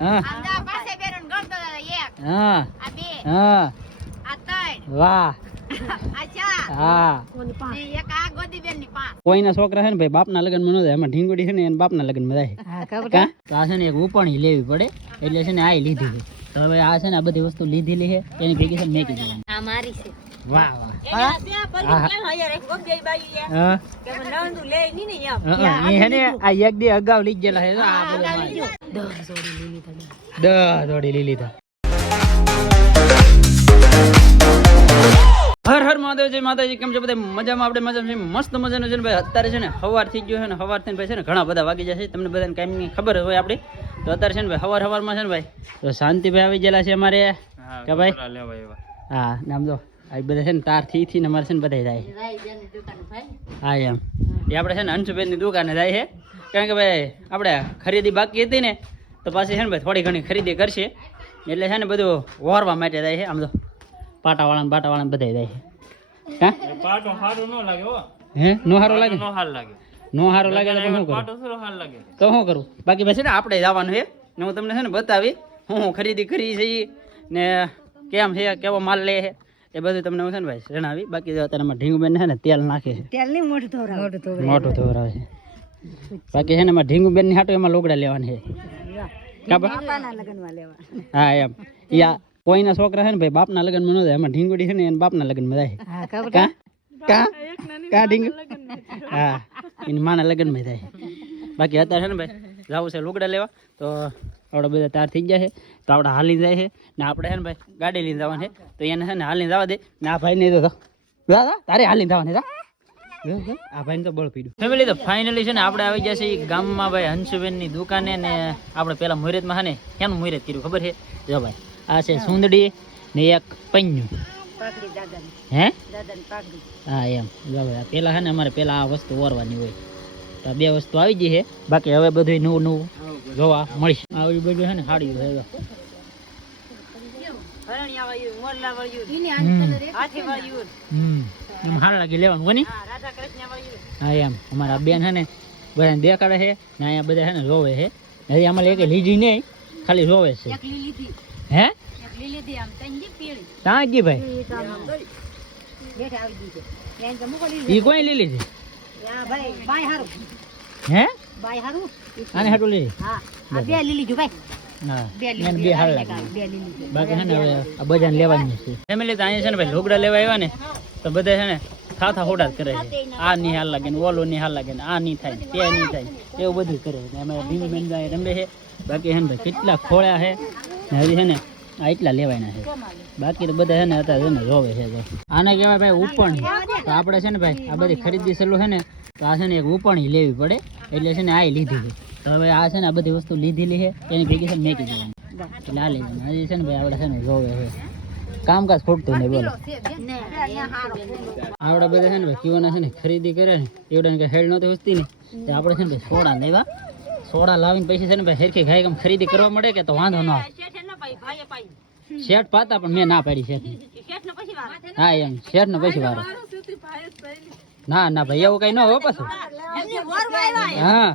હા આમદા પાસે બેરન ગણતો એક હા આ બે હા આ ત્રણ વાહ આ ચાર હા ને એક આ ગોદી બેન ની પાંચ કોઈના છોકરા છે ને ભાઈ બાપના લગ્ન માં ન જાય એમાં ઢીંગુડી છે ને એના બાપના લગ્ન માં જાય કા તો આ છે ને એક ઉપણી લેવી પડે એટલે છે ને આ લીધી છે તો હવે આ છે ને આ બધી વસ્તુ લીધેલી છે એની ભેગી છે ને મેકી દેવાની આ મારી છે વાહ વાહ એના ત્યાં પર કેમ હયાર એક ગોગઈ બાઈ યા હા કે નંદુ લે ની ને એમ એ હે ને આ એક દી અગાઉ લઈ ગયેલા છે જો આ બધા 10 જોડી લઈ લીધા હર હર મહાદેવ જય માતાજી કેમ છે બધા મજામાં આપણે મજામાં છે મસ્ત મજાનું છે ને ભાઈ અત્યારે છે ને સવાર થઈ ગયો છે ને સવાર થઈને ભાઈ છે ને ઘણા બધા વાગી જશે તમને બધાને કાંઈ ખબર હોય આપણી તો અત્યારે છે ને ભાઈ સવારમાં છે ને ભાઈ તો શાંતિભાઈ આવી ગયેલા છે અમારે કે ભાઈ હા નામ જો આ બધા છે ને તાર થી ને અમારે છે ને બધા જાય હા એમ એ આપણે છે ને અંશુબેનની દુકાને જાય છે કારણ કે ભાઈ આપણે ખરીદી બાકી હતી ને તો પાછી છે ને ભાઈ થોડી ઘણી ખરીદી કરશે એટલે છે ને બધું વોરવા માટે જાય છે આમ તો પાટાવાળા બધા જાય છે હા પાટો સારું ન લાગે હો હે નો સારો લાગે નો હાલ લાગે નો સારો લાગે તો શું કરું પાટો સારો હાલ લાગે તો શું કરું બાકી પછી ને આપણે જવાનું છે ને હું તમને છે ને બતાવી હું ખરીદી કરી છે ને કેમ છે કેવો માલ લે છે એ બધું તમને હું છે ને ભાઈ જણાવી બાકી અત્યારે અમારે ઢીંગુબેન છે ને તેલ નાખે છે તેલ ની મોટું ધોરાવે છે બાકી છે ને એમાં ઢીંગુબેન ની હાટો એમાં લોગડા લેવાની છે બાપાના લગનમાં લેવા હા એમ યા કોઈના છોકરા છે ને ભાઈ બાપના લગ્ન માં ન જાય એમાં ઢીંગુડી છે ને એના બાપના લગ્ન માં જાય કા ઢીંગુ હા એની માના લગ્ન માં જાય બાકી અત્યારે છે ને ભાઈ જવું છે લુગડા લેવા તો આપણે બધા તાર થઈ ગયા છે તો આપણે હાલી જાય છે ને આપણે છે ને ભાઈ ગાડી લઈને જવાનું છે તો એને છે ને હાલીને જવા દે ને આ ભાઈ નહીં તો તારે હાલીને જવાનું છે આ ભાઈ તો બળ પીડ્યું ફેમિલી તો ફાઇનલી છે ને આપણે આવી ગયા છે ગામમાં ભાઈ હંસુબેન ની દુકાને ને આપણે પેલા મુહૂર્તમાં છે ને એનું મુહૂર્ત કર્યું ખબર છે જો ભાઈ આ છે સુંદડી ને એક પન્યું હે હા એમ જો ભાઈ પેલા છે ને અમારે પેલા આ વસ્તુ ઓરવાની હોય તો આ બે વસ્તુ આવી ગઈ છે બાકી હવે બધું નવું નવું જોવા મળશે આવી બધું છે ને સાડી છે એમ સારા લાગે લેવાનું કોની હા એમ અમારા બેન છે ને બધાને દેખાડે છે ને અહીંયા બધા છે ને જોવે છે હજી અમારે એક લીધી નહીં ખાલી જોવે છે હે ત્યાં ગઈ ભાઈ ઈ કોઈ લીલી છે હે આને હાટું લીધી હા એને બે હાલ લાગે બાકી છે ને હવે આ બજાર લેવાની છે ફેમિલી તો અહીંયા છે ને ભાઈ લુગડા લેવા આવ્યા ને તો બધા છે ને થાથા હોડા જ કરે છે આ નહીં હાલ લાગે ને ઓલો નહીં હાલ લાગે ને આ નહીં થાય તે નહીં થાય એવું બધું કરે છે અમે ઢીંગુબેન રમે છે બાકી છે ને ભાઈ કેટલા ખોળ્યા છે ને હજી છે ને આ એટલા લેવાના છે બાકી તો બધા છે ને અત્યારે છે ને જોવે છે આને કહેવાય ભાઈ ઉપણી તો આપણે છે ને ભાઈ આ બધી ખરીદી સલું છે ને તો આ છે ને એક ઉપણી લેવી પડે એટલે છે ને આ લીધી છે તો હવે આ છે ને આ બધી વસ્તુ લીધેલી છે એની ભેગી છે ને મેકી દેવાની એટલે આ લેવાની હજી છે ને ભાઈ આપણે છે ને જોવે છે કામકાજ ખોટતું નહીં બોલો આવડા બધા છે ને ભાઈ કીવાના છે ને ખરીદી કરે ને એવડા કે હેડ નહોતી વસ્તી ને તો આપણે છે ને ભાઈ સોડા લેવા સોડા લાવીને પછી છે ને ભાઈ હેરખી ખાઈ કેમ ખરીદી કરવા મળે કે તો વાંધો ન આવે શેઠ પાતા પણ મેં ના પાડી શેઠ હા એમ શેઠ નો પછી વારો ના ના ભાઈ એવું કઈ ન હોય પાછું હા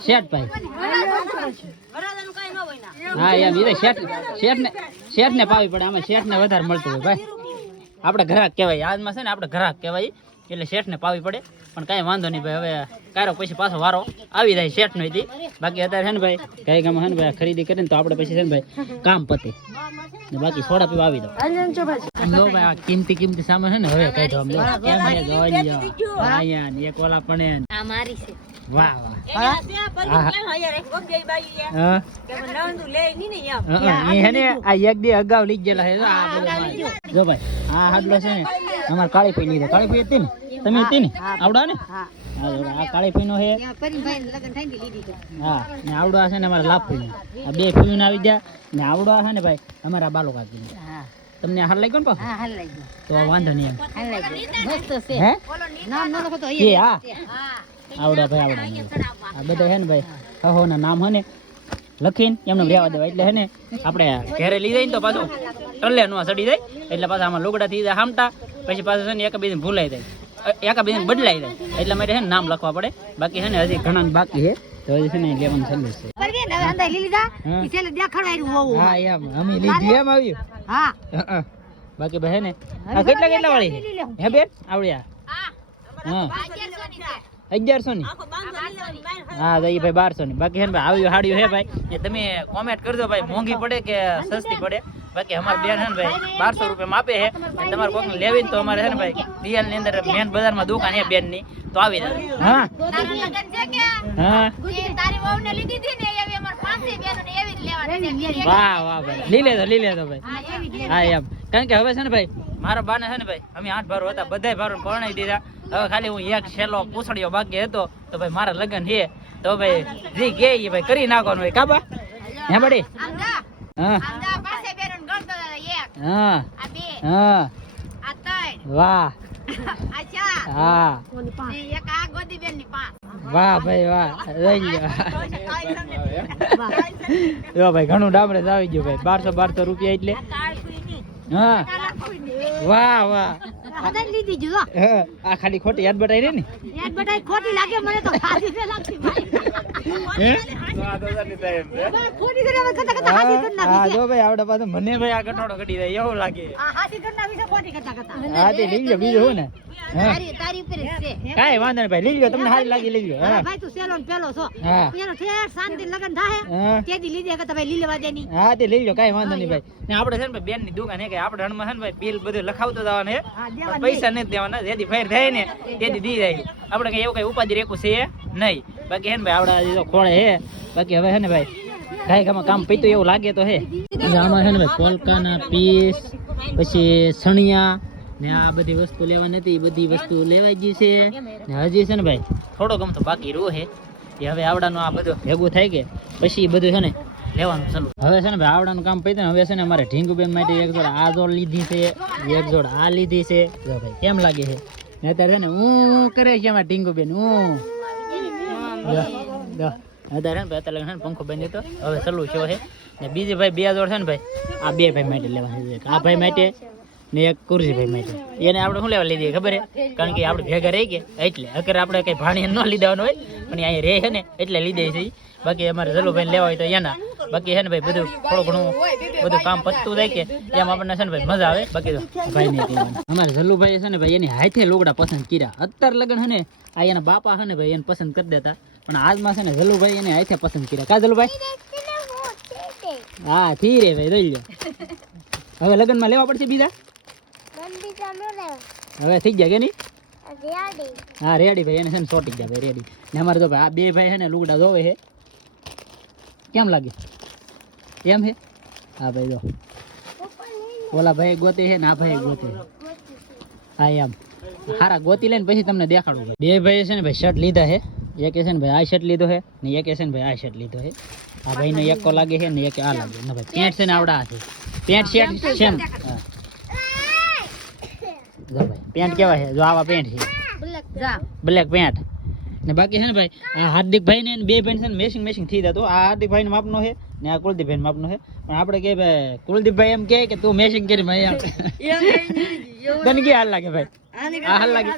શેઠ ભાઈ હા એમ એ શેઠ ને પાવી પડે આમાં શેઠ ને વધારે મળતું હોય ભાઈ આપણે ગ્રાહક કહેવાય આજમાં છે ને આપણે ગ્રાહક કહેવાય એટલે શેઠ ને પાવી પડે પણ કાંઈ વાંધો નહીં ભાઈ હવે કારો પછી પાછો વારો આવી જાય શેઠ નો બાકી અત્યારે છે ને ભાઈ કઈ કામ છે ને ભાઈ ખરીદી કરીને તો આપણે પછી છે ને ભાઈ કામ પતે ને બાકી સોડા પીવા આવી દો ભાઈ આ કિંમતી સામાન છે ને હવે કઈ દો કેમ છે ગવાની જાવ આયા ને એક ઓલા પણ આ મારી છે વાહ વાહ આ એક દી અગાઉ લઈ ગયેલા છે જો ભાઈ આ હાડલો છે ને અમારે કાળી પી લીધો કાળી પી હતી ને તમે હતી ને આવડા ને આ કાળી પીનો છે હા ને આવડો છે ને અમારે લાભ પીનો આ બે પીને આવી ગયા ને આવડો છે ને ભાઈ અમારા બાલો કાકી તમને હાલ લાગ્યો ને પાછું તો વાંધો નહીં એમ હે હા આવડા ભાઈ આવડા આ બધા છે ને ભાઈ હો ના નામ હે ને લખીને એમને રહેવા દેવા એટલે છે ને આપણે ઘરે લઈ જાય ને તો પાછું ટલ્લે નો સડી જાય એટલે પાછા આમાં લુગડા થઈ જાય હામટા પછી પાછું છે ને એકબીજાને ભૂલાઈ જાય એકબીજાને બદલાઈ જાય એટલા માટે છે ને નામ લખવા પડે બાકી છે ને હજી ઘણા બાકી છે તો હજી છે ને લેવાનું ચાલુ છે હવે અંદાજ લઈ લીધા હા. ઈ છેલ્લે દેખાડાયું હોવું હા એમ અમે લીધી એમ આવ્યું હા બાકી ભાઈ ને આ કેટલા વાળી છે હે બેન આવડ્યા હા 1100 ની હા તો ઈ ભાઈ 1200 ની બાકી હે ને ભાઈ આવ્યું હાડ્યું હે ભાઈ એ તમે કોમેન્ટ કરજો ભાઈ મોંઘી પડે કે સસ્તી પડે બાકી અમાર બેન હે ને ભાઈ 1200 રૂપિયામાં આપે છે અને તમારે કોકને લેવી ને તો અમારે હે ને ભાઈ દિયાલ ની અંદર મેન બજારમાં દુકાન છે બેન ની તો આવી જાય હા તારું લગન છે કે હા એ તારી વહુને લીધી હતી ને એવી અમાર પાસે બેનોને એવી જ લેવાની છે વાહ વાહ ભાઈ લઈ લેજો ભાઈ હા એવી જ લેવાની. હા એમ કારણ કે હવે છે ને ભાઈ મારા બાને છે ને ભાઈ અમે 8 ભારો હતા બધાય ભારો પરણાવી દીધા હવે ખાલી હું એક છેલ્લો પૂછડીયો બાકી હતો તો ભાઈ મારા લગન છે તો ભાઈ જી કે ઈ ભાઈ કરી નાખવાનું હોય કાબા હે બડી આમ જા હા આમ જા પાસે બેનોને ગણતો હતા. એક હા આ બે હા આ ત્રણ વાહ આ ચાર હા ને એક આ ગોદી બેનની પાંચ વાહ ભાઈ વાહ લઈ લ્યો જો ભાઈ ઘણું ડામરે આવી ગયું ભાઈ 1200 રૂપિયા એટલે હા વાહ વાહ હદન લીધી જો હા, આ ખાલી ખોટી યાદ બતાવી રે ને યાદ બટાઈ ખોટી લાગે મને તો હાથી છે લાગતી ભાઈ હે ખોટી કરે કતા કતા હાથી કરી હા નાખી જો ભાઈ આવડે પાછું મને ભાઈ આ કટોડો કઢી જાય એવું લાગે આ હાથી કરી નાખી છે ખોટી કતા કતા હા તે લઈ લ્યો બીજું હું ને હા તારી ઉપર જ છે કાંઈ વાંધો નહીં ભાઈ લઈ લ્યો તમને સારી લાગી લઈ લ્યો હા હા ભાઈ તું સેલો ને પેલો છો હા પેલો ઠેર શાંતિ લગન થાય હા તેદી લીધે કે ભાઈ લઈ લેવા દેની હા તે લઈ લ્યો કાંઈ વાંધો નહીં ભાઈ ને આપણે છે ને ભાઈ બેન ની દુકાન હે કે આપણે હણમાં છે ને ભાઈ બિલ બધું લખાવતો જવાનું હે હા દેવા પૈસા નથી દેવાના જેથી ફેર થાય ને તેથી દી જાય આપણે કઈ એવું કઈ ઉપાધિ રેકું છે નહીં બાકી હે ને ભાઈ આપડા જો ખોળે હે બાકી હવે હે ને ભાઈ કાંઈ કામ પીતું એવું લાગે તો હે આમાં છે ને ભાઈ પોલકાના પીસ પછી સણિયા ને આ બધી વસ્તુ લેવાની હતી એ બધી વસ્તુ લેવાઈ ગઈ છે ને હજી છે ને ભાઈ થોડો ગમ તો બાકી રૂ હે એ હવે આવડાનું આ બધું ભેગું થાય કે પછી એ બધું છે ને લેવાનું ચાલુ હવે છે ને ભાઈ આવડાનું કામ પૈતું ને હવે છે ને અમારે ઢીંગુબેન માટે એક જોડ આ જોડ લીધી છે એક જોડ આ લીધી છે જો ભાઈ કેમ લાગે છે ને અત્યારે છે ને હું કરે છે એમાં ઢીંગુબેન હું અત્યારે ને અત્યારે છે ને પંખો બંધ હતો હવે ચાલુ છો છે ને બીજી ભાઈ બે જોડ છે ને ભાઈ આ બે ભાઈ માટે લેવાની છે આ ભાઈ માટે ને એક કુરજીભાઈ માટે એને આપણે શું લેવા લીધી ખબર હે કારણ કે આપણે ભેગા રહી ગયા એટલે અગર આપણે કઈ ભાણી ન લીધાવાનું હોય પણ અહીંયા રહે છે ને એટલે લીધે છે ઈ. બાકી અમારે જલુભાઈ લેવા હોય તો એના બાકી છે ને ભાઈ બધું થોડું ઘણું બધું કામ પતતું જાય કે એમ આપણને છે ને ભાઈ મજા આવે બાકી તો ભાઈ નહીં કહેવાનું અમારે જલુભાઈ છે ને ભાઈ એની હાથે લોગડા પસંદ કર્યા અત્યારે લગન છે ને આ એના બાપા છે ને ભાઈ એને પસંદ કરી દેતા પણ આજમાં છે ને જલુભાઈ એને હાથે પસંદ કર્યા કા જલુભાઈ હા થી રે ભાઈ રહી લ્યો હવે લગનમાં લેવા પડશે બીજા હવે થઈ ગયા કે નહીં હા રેડી ભાઈ એને છે ને સોટી ગયા ભાઈ રેડી ને અમારે તો ભાઈ આ બે ભાઈ છે ને લુગડા જોવે છે કેમ લાગે એમ છે હા ભાઈ જો ઓલા ભાઈ ગોતે છે ને આ ભાઈ ગોતે છે હા એમ હારા ગોતી લઈને પછી તમને દેખાડું ભાઈ બે ભાઈ છે ને ભાઈ શર્ટ લીધા છે એક છે ને ભાઈ આ શર્ટ લીધો છે ને એક છે ને ભાઈ આ શર્ટ લીધો છે આ ભાઈને એક કો લાગે છે ને એક આ લાગે ને ભાઈ પેન્ટ છે ને આવડા છે પેન્ટ શર્ટ સેમ હા જો ભાઈ પેન્ટ કેવા છે જો આવા પેન્ટ છે બ્લેક પેન્ટ ને બાકી છે ને ભાઈ આ હાર્દિકભાઈ ને બે ભાઈ છે ને મેસિંગ થઈ જતો આ હાર્દિકભાઈ નો માપનો છે ને આ કુલદીપભાઈ માપનો છે પણ આપણે કે ભાઈ કુલદીપભાઈ એમ કે તું મેસિંગ કરી ભાઈ એમ તને કે હાલ લાગે ભાઈ આ હાલ લાગે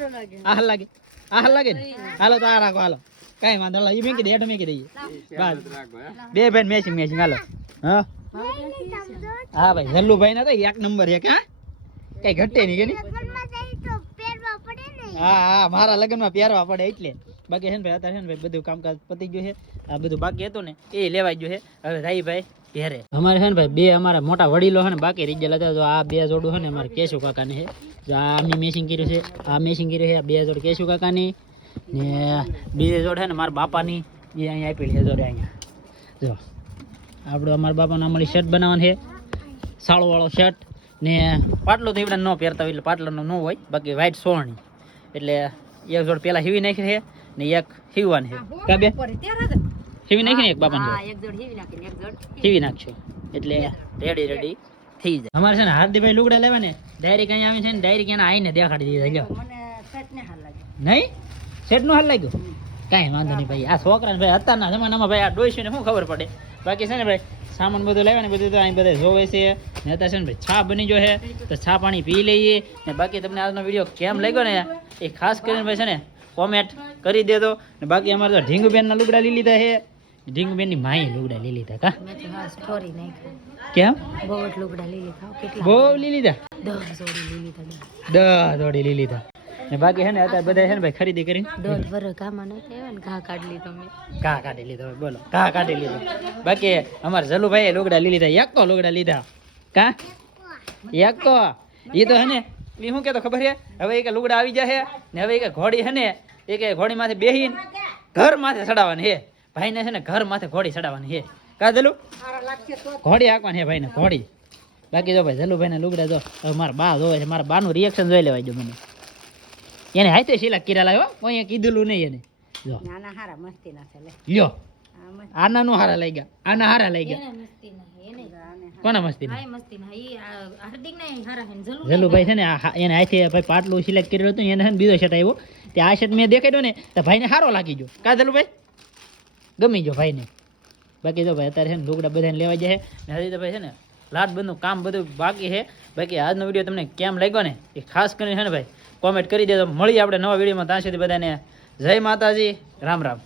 આ હાલ લાગે આ હાલ લાગે ને હાલો તો આ રાખો હાલો કઈ વાંધો નહીં એ મેકી દે હેઠ મેકી દઈએ બસ બે ભાઈ મેસિંગ હાલો હા હા ભાઈ જલ્લુભાઈ ના તો એક નંબર છે હા કઈ ઘટે નહીં કે નહીં હા હા મારા લગ્નમાં પહેરવા પડે એટલે બાકી છે ને ભાઈ અત્યારે છે ને ભાઈ બધું કામકાજ પતી ગયું છે આ બધું બાકી હતું ને એ લેવાઈ ગયું છે હવે થાય ભાઈ ઘેરે અમારે છે ને ભાઈ બે અમારા મોટા વડીલો છે ને બાકી રહી ગયેલા હતા તો આ બે જોડું છે ને અમારે કેશુ કાકાની છે જો આ આમની મેસિંગ કર્યું છે આ મેસિંગ કર્યું છે આ બે જોડ કેશુ કાકાની ને બીજી જોડ છે ને મારા બાપાની એ અહીંયા આપેલી છે જોડે અહીંયા જો આપણું અમારા બાપાને અમારી શર્ટ બનાવવાનું છે સાળોવાળો શર્ટ ને પાટલો તો એવડા ન પહેરતા હોય એટલે પાટલાનો ન હોય બાકી વ્હાઈટ સોળણી એટલે એક જોડ પેલા હીવી નાખી છે ને એક હીવવાની છે કા બે હીવી નાખી ને એક બાપાને હીવી નાખશો એટલે રેડી થઈ જાય અમારે છે ને હાર્દિકભાઈ લુગડા લેવા ને ડાયરેક્ટ અહીંયા આવે છે ને ડાયરેક્ટ એના આઈને દેખાડી દીધા લ્યો નહીં સેટ નું હાલ લાગ્યું કાંઈ વાંધો નહીં ભાઈ આ છોકરાને ભાઈ અત્યારના જમાનામાં ભાઈ આ ડોસીને શું ખબર પડે બાકી છે ને ભાઈ સામાન બધું લેવા ને બધું તો અહીં બધા જોવે છે ને અત્યારે છે ને ભાઈ છા બની ગયો છે તો છા પાણી પી લઈએ ને બાકી તમને આજનો વિડીયો કેમ લાગ્યો ને એ ખાસ કરીને ભાઈ છે ને કોમેન્ટ કરી દેજો ને બાકી અમારે તો ઢીંગુબેનના લુગડા લઈ લીધા છે ઢીંગુબેનની માએ લુગડા લઈ લીધા કા મેં તો હા સ્ટોરી નાખી કેમ બહુ જ લુગડા લીલી ખાવ કેટલા બહુ લઈ લીધા 10 જોડી લીલી તને 10 જોડી લઈ લીધા ને બાકી છે ને અત્યારે બધા છે ને ભાઈ ખરીદી કરીને 1.5 વર્ષ ગામાં નતા આવ્યા ને ઘા કાઢ લીધો મેં ઘા કાઢી લીધો બોલો ઘા કાઢી લીધો બાકી અમાર જલુભાઈ લુગડા લઈ લીધા એકો લુગડા લીધા કા એકો એ તો હે ને એ શું કેતો ખબર છે હવે એ કે લુગડા આવી જાય ને હવે એ કે ઘોડી હે ને એ કે ઘોડી માથે બેહીને ઘર માથે ચડાવવાની હે ભાઈને છે ને ઘર માથે ઘોડી ચડાવવાની હે કા જલુ ઘોડી હાંકવાની હે ભાઈને ઘોડી બાકી જો ભાઈ જલુભાઈને લુગડા જો હવે મારા બા જોવે છે મારા બાનું રિએક્શન જોઈ લેવાય જો મને એને હાથે શીલા કિરા લાવ્યો કોઈ કીધેલું નહીં એને જો નાના હારા મસ્તી ના ચાલે લ્યો આના નું હારા લઈ ગયા આના હારા લઈ ગયા મસ્તી ના એને કોના મસ્તી હાય મસ્તી ના ઈ હાર્દિક ને હારા હે જલુભાઈ છે ને એને હાથે ભાઈ પાટલું સિલેક્ટ કર્યું હતું એને છે ને બીજો શર્ટ આવ્યો તે આ શર્ટ મેં દેખાડ્યો ને તો ભાઈને સારો લાગી ગયો કા જલુભાઈ ગમી ગયો ભાઈને બાકી જો ભાઈ અત્યારે છે ને લુગડા બધાને લેવા જાય ને હજી તો ભાઈ છે ને લાટ બંધનું કામ બધું બાકી છે બાકી આજનો વિડીયો તમને કેમ લાગ્યો ને એ ખાસ કરીને છે ને ભાઈ કોમેન્ટ કરી દેજો મળીએ આપણે નવા વિડીયોમાં ત્યાં સુધી બધાને જય માતાજી રામ રામ